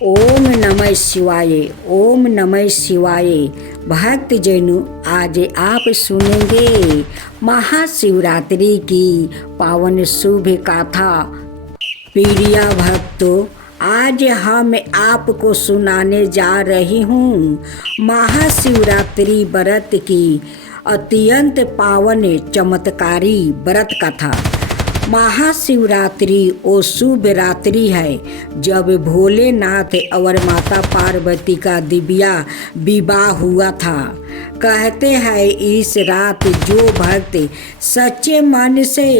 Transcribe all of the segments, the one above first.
ओम नमः शिवाय। ओम नमः शिवाय। भक्त जनों, आज आप सुनेंगे महाशिवरात्रि की पावन शुभ गाथा। प्रिय भक्तों, आज हम आपको सुनाने जा रही हूँ महाशिवरात्रि व्रत की अत्यंत पावन चमत्कारी व्रत कथा। महाशिवरात्रि वो शुभ रात्रि है जब भोलेनाथ और माता पार्वती का दिव्या विवाह हुआ था। कहते हैं इस रात जो भक्त सच्चे मन से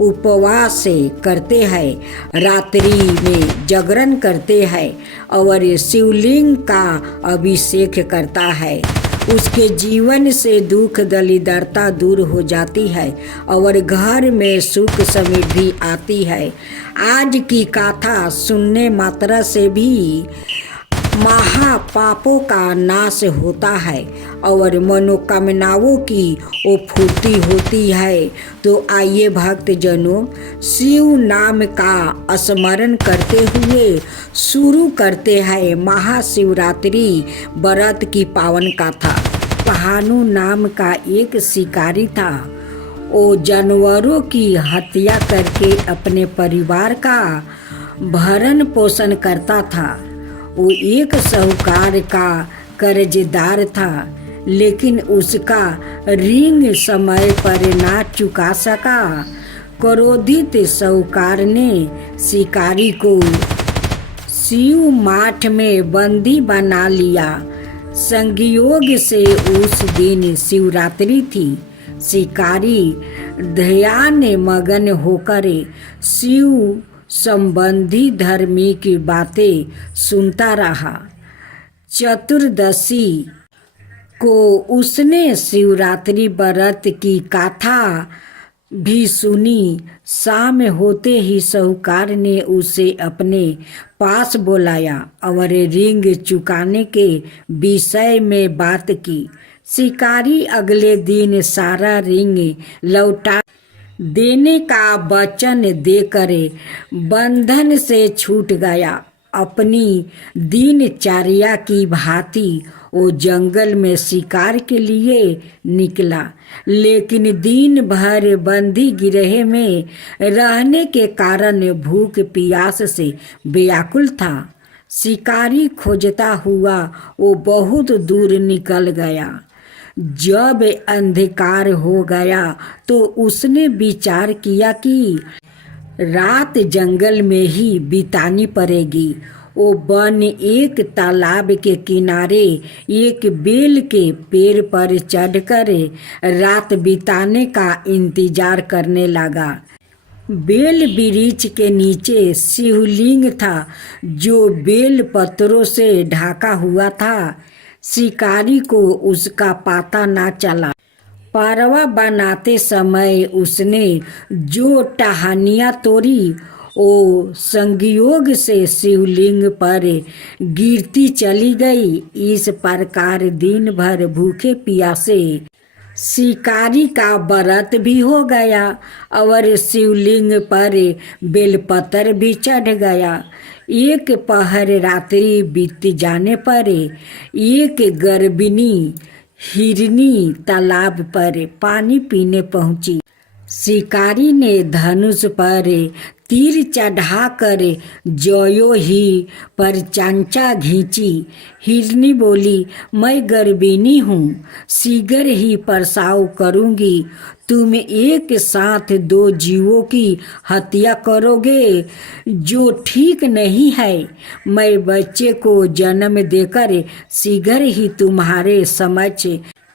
उपवास करते हैं, रात्रि में जागरण करते हैं और शिवलिंग का अभिषेक करता है, उसके जीवन से दुख दरिद्रता दूर हो जाती है और घर में सुख समृद्धि आती है। आज की कथा सुनने मात्रा से भी महापापों का नाश होता है और मनोकामनाओं की वो पूर्ति होती है। तो आइए भक्त जनों, शिव नाम का स्मरण करते हुए शुरू करते हैं महाशिवरात्रि व्रत की पावन कथा। भानु नाम का एक शिकारी था। वो जानवरों की हत्या करके अपने परिवार का भरण पोषण करता था। वो एक साहूकार का कर्जदार था, लेकिन उसका ऋण समय पर ना चुका सका। क्रोधित साहूकार ने शिकारी को शिव माठ में बंदी बना लिया। संयोग से उस दिन शिवरात्रि थी। शिकारी ध्यान मगन होकर शिव संबंधी धर्मी की बातें सुनता रहा। चतुर्दशी को उसने शिवरात्रि व्रत की कथा भी सुनी। शाम होते ही साहूकार ने उसे अपने पास बुलाया और ऋण चुकाने के विषय में बात की। शिकारी अगले दिन सारा ऋण लौटा देने का वचन देकर बंधन से छूट गया। अपनी दिनचर्या की भांति वो जंगल में शिकार के लिए निकला, लेकिन दिन भर बंदी गिरह में रहने के कारण भूख प्यास से व्याकुल था। शिकारी खोजता हुआ वो बहुत दूर निकल गया। जब अंधकार हो गया तो उसने विचार किया कि रात जंगल में ही बितानी पड़ेगी। वो वन एक तालाब के किनारे एक बेल के पेड़ पर चढ़कर रात बिताने का इंतजार करने लगा। बेल वृक्ष के नीचे शिवलिंग था जो बेल पत्रों से ढका हुआ था। शिकारी को उसका पता न चला। पारवा बनाते समय उसने जो टहनियाँ तोड़ी वो संयोग से शिवलिंग पर गिरती चली गई। इस प्रकार दिन भर भूखे प्यासे शिकारी का व्रत भी हो गया और शिवलिंग पर बेलपत्र भी चढ़ गया। एक पहर रात्रि बीत जाने पर एक गर्भिणी हिरनी तालाब पर पानी पीने पहुंची। शिकारी ने धनुष पर तीर चढ़ाकर ज्यों ही पर चांचा घींची। हिरनी बोली, मैं गर्भिणी हूँ, शीघ्र ही प्रसव करूँगी। तुम एक साथ दो जीवों की हत्या करोगे, जो ठीक नहीं है। मैं बच्चे को जन्म देकर शीघ्र ही तुम्हारे समक्ष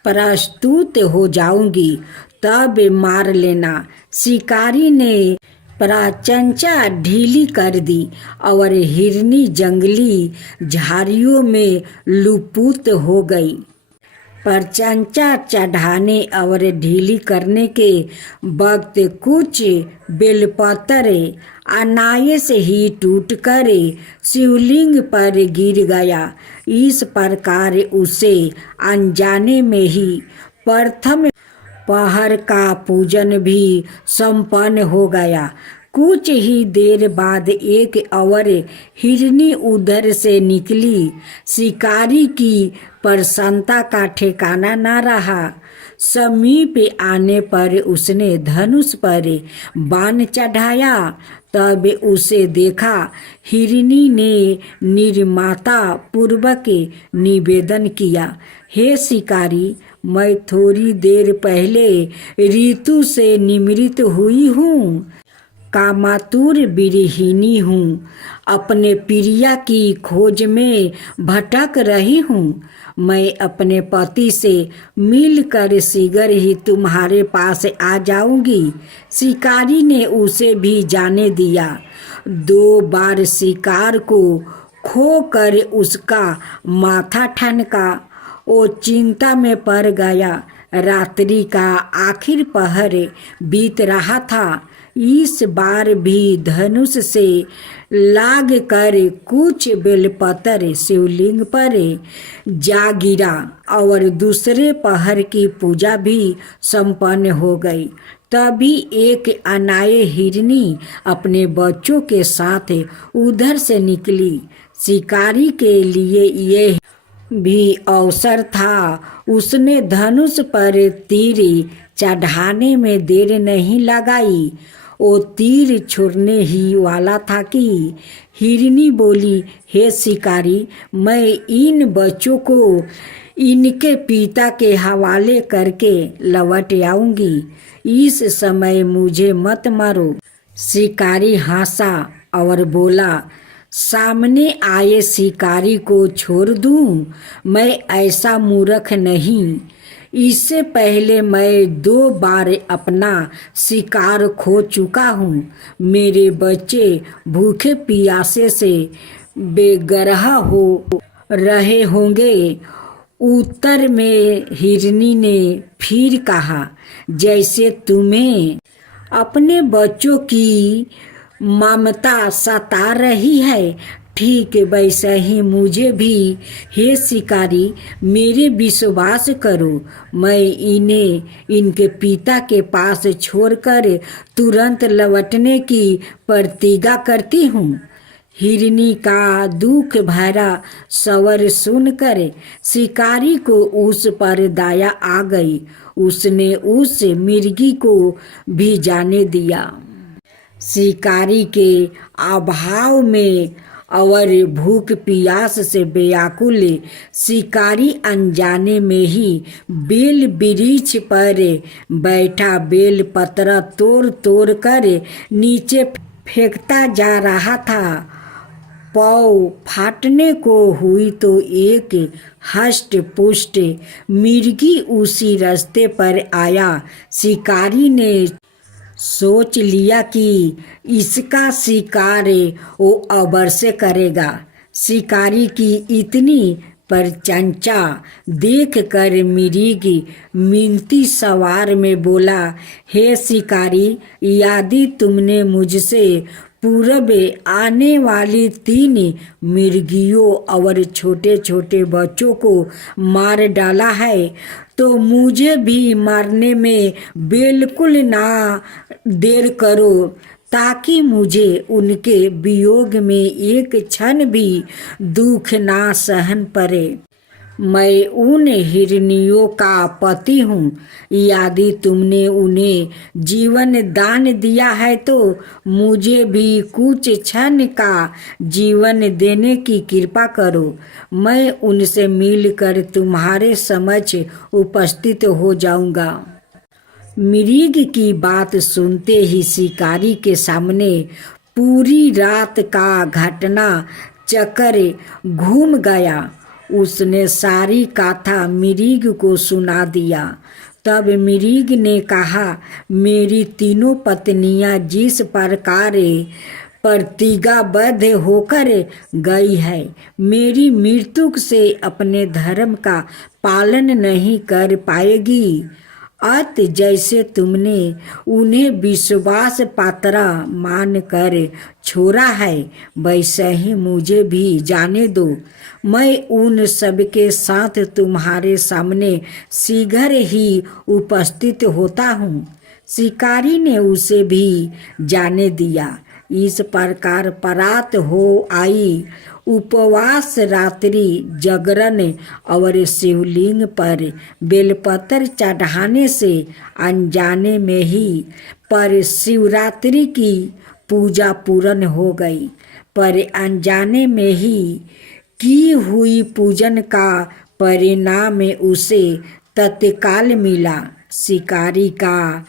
प्रस्तुत हो जाऊंगी, तब मार लेना। शिकारी ने प्राचंचा ढीली कर दी और हिरनी जंगली झाड़ियों में लुप्त हो गई। परचंचा चढ़ाने और ढीली करने के वक्त कुछ बेलपत्र अनायास ही टूटकर शिवलिंग पर गिर गया। इस प्रकार उसे अनजाने में ही प्रथम पहर का पूजन भी संपन्न हो गया। कुछ ही देर बाद एक और हिरनी उधर से निकली। शिकारी की प्रसन्नता का ठिकाना न रहा। समीप आने पर उसने धनुष पर बाण चढ़ाया। तब उसे देखा। हिरनी ने निर्ममता पूर्वक निवेदन किया, हे शिकारी, मैं थोड़ी देर पहले ऋतु से निमृत हुई हूँ। कामातुर विरहिणी हूँ। अपने प्रिया की खोज में भटक रही हूँ। मैं अपने पति से मिलकर शीघ्र ही तुम्हारे पास आ जाऊंगी। शिकारी ने उसे भी जाने दिया। 2 बार शिकार को खोकर उसका माथा ठनका। वो चिंता में पड़ गया। रात्रि का आखिर पहर बीत रहा था। इस बार भी धनुष से लाग कर कुछ बेलपत्र शिवलिंग पर जा गिरा और दूसरे पहर की पूजा भी संपन्न हो गई। तभी एक अनाए हिरनी अपने बच्चों के साथ उधर से निकली। शिकारी के लिए यह भी अवसर था। उसने धनुष पर तीर चढ़ाने में देर नहीं लगाई। वो तीर छोड़ने ही वाला था कि हिरनी बोली, हे शिकारी, मैं इन बच्चों को इनके पिता के हवाले करके लौट आऊंगी। इस समय मुझे मत मारो। शिकारी हंसा और बोला, सामने आए शिकारी को छोड़ दूं? मैं ऐसा मूर्ख नहीं। इससे पहले मैं 2 बार अपना शिकार खो चुका हूँ। मेरे बच्चे भूखे प्यासे से बेगरह हो रहे होंगे। उत्तर में हिरनी ने फिर कहा, जैसे तुम्हें अपने बच्चों की ममता सता रही है, ठीक वैसा ही मुझे भी। हे शिकारी, मेरे विश्वास करो, मैं इन्हें इनके पिता के पास छोड़कर तुरंत लौटने की प्रतिज्ञा करती हूँ। हिरनी का दुख भरा स्वर सुनकर शिकारी को उस पर दया आ गई। उसने उस मिर्गी को भी जाने दिया। शिकारी के अभाव में और भूख प्यास से व्याकुल शिकारी अनजाने में ही बेल वृक्ष पर बैठा बेल पत्र तोड़ तोड़ कर नीचे फेंकता जा रहा था। पाँव फाटने को हुई तो एक हष्ट पुष्ट मिर्गी उसी रास्ते पर आया। शिकारी ने सोच लिया कि इसका शिकार वो अवश्य करेगा। शिकारी की इतनी प्रशंसा देखकर मृग मिनती सवार में बोला, हे शिकारी, यदि तुमने मुझसे पूर्व आने वाली 3 मिर्गियों और छोटे छोटे बच्चों को मार डाला है तो मुझे भी मारने में बिल्कुल ना देर करो, ताकि मुझे उनके वियोग में एक क्षण भी दुख ना सहन पड़े। मैं उन हिरनियों का पति हूँ। यदि तुमने उन्हें जीवन दान दिया है तो मुझे भी कुछ क्षण का जीवन देने की कृपा करो। मैं उनसे मिलकर तुम्हारे समक्ष उपस्थित हो जाऊंगा। मृग की बात सुनते ही शिकारी के सामने पूरी रात का घटना चक्र घूम गया। उसने सारी कथा मृग को सुना दिया। तब मृग ने कहा, मेरी 3 पत्नियां जिस प्रकार प्रतिज्ञाबद्ध होकर गई है, मेरी मृत्यु से अपने धर्म का पालन नहीं कर पाएगी। अत जैसे तुमने उन्हें विश्वास पात्र मानकर छोड़ा है, वैसे ही मुझे भी जाने दो। मैं उन सबके साथ तुम्हारे सामने शीघ्र ही उपस्थित होता हूँ। शिकारी ने उसे भी जाने दिया। इस प्रकार परात हो आई। उपवास रात्रि जागरण और शिवलिंग पर बेलपत्र चढ़ाने से अनजाने में ही पर शिवरात्रि की पूजा पूर्ण हो गई। पर अनजाने में ही की हुई पूजन का परिणाम उसे तत्काल मिला। शिकारी का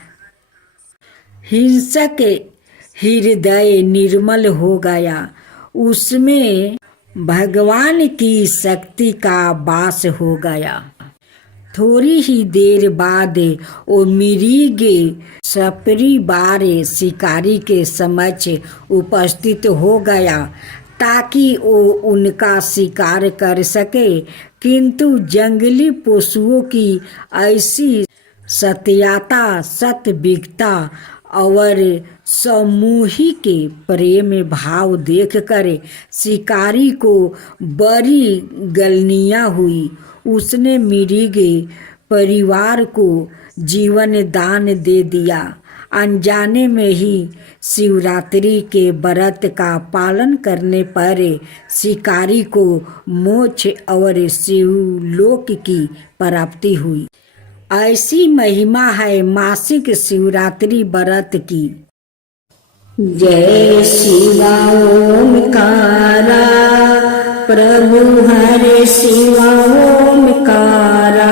हिंसक हृदय निर्मल हो गया। उसमें भगवान की शक्ति का वास हो गया। थोड़ी ही देर बाद वो मृग सपरिवार शिकारी के समक्ष उपस्थित हो गया ताकि वो उनका शिकार कर सके, किंतु जंगली पशुओं की ऐसी सत्यता, सत्विकता और सामूहिक प्रेम भाव देखकर शिकारी को बड़ी गलनियाँ हुई। उसने मृग परिवार को जीवन दान दे दिया। अनजाने में ही शिवरात्रि के व्रत का पालन करने पर शिकारी को मोक्ष और शिवलोक की प्राप्ति हुई। ऐसी महिमा है मासिक शिवरात्रि व्रत की। जय शिवा ओमकारा, प्रभु हरे शिवा ओमकारा।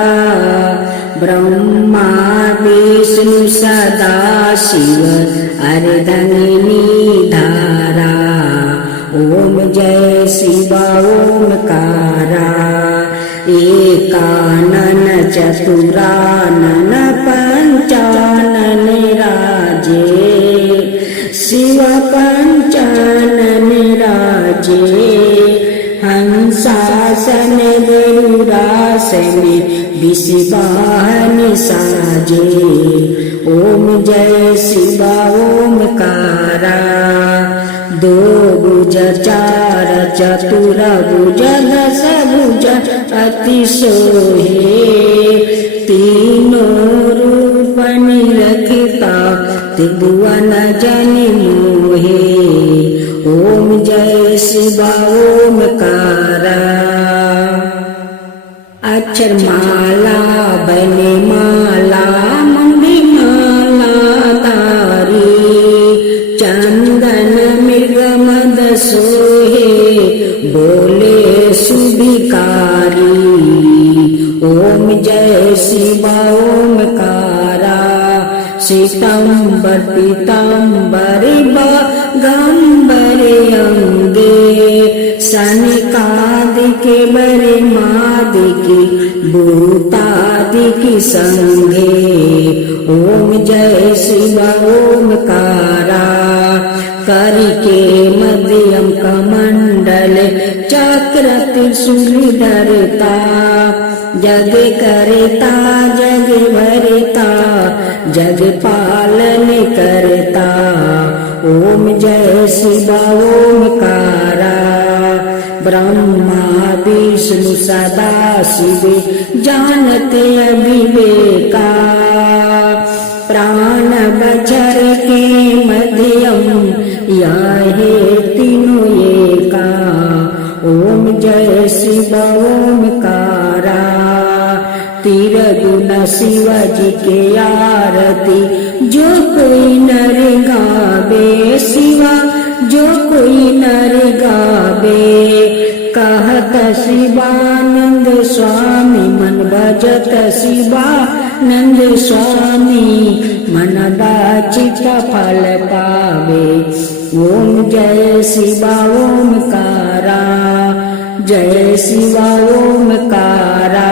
ब्रह्मा विष्णु सदा शिव अर्धंगिनी धारा। ओम जय शिवा ओमकारा। एकानन चतुरानन पंचानन राजे। शिव पंचानन राजे। हंसासन गरुड़ासन विषवाहन साजे। ओम जय शिवा ओमकारा। दो भुज चार चतुर भुज दस भुज अति सोहे। तीनों रूप निरखता त्रिभुवन जन मोहे। ओम जय शिवा ओमकारा। अक्षर माला बने माला मंदी माला तारी। चंदन मृग मद सोहे बोले सुभिकारी। ओम जय शिवा ओमकारा। श्वेतांबर पीतांबर गंबर अंगे। सनकादिक बरे मादिकी भूतादिकी संगे। ओम जय शिवा ओमकारा। करके मध्यम कमंडल चक्र त्रिशूल धरता। जग करता जग भरता जग पालन करता। ओम जय शिवा ओमकारा। ब्रह्मा विष्णु सदा शिव जानते अविवेका। प्राण बचर के मध्यम याहे तीनों एका। ओम जय शिवा ओमकारा। तिरगुण शिवजी के आरती जो कोई नर गावे। शिवा जो कोई नर गावे। कहत शिवानंद स्वामी मन भजत शिवानंद स्वामी। मन वांछित फल पावे। ओम जय शिवा ओमकारा। जय शिवा ओमकारा।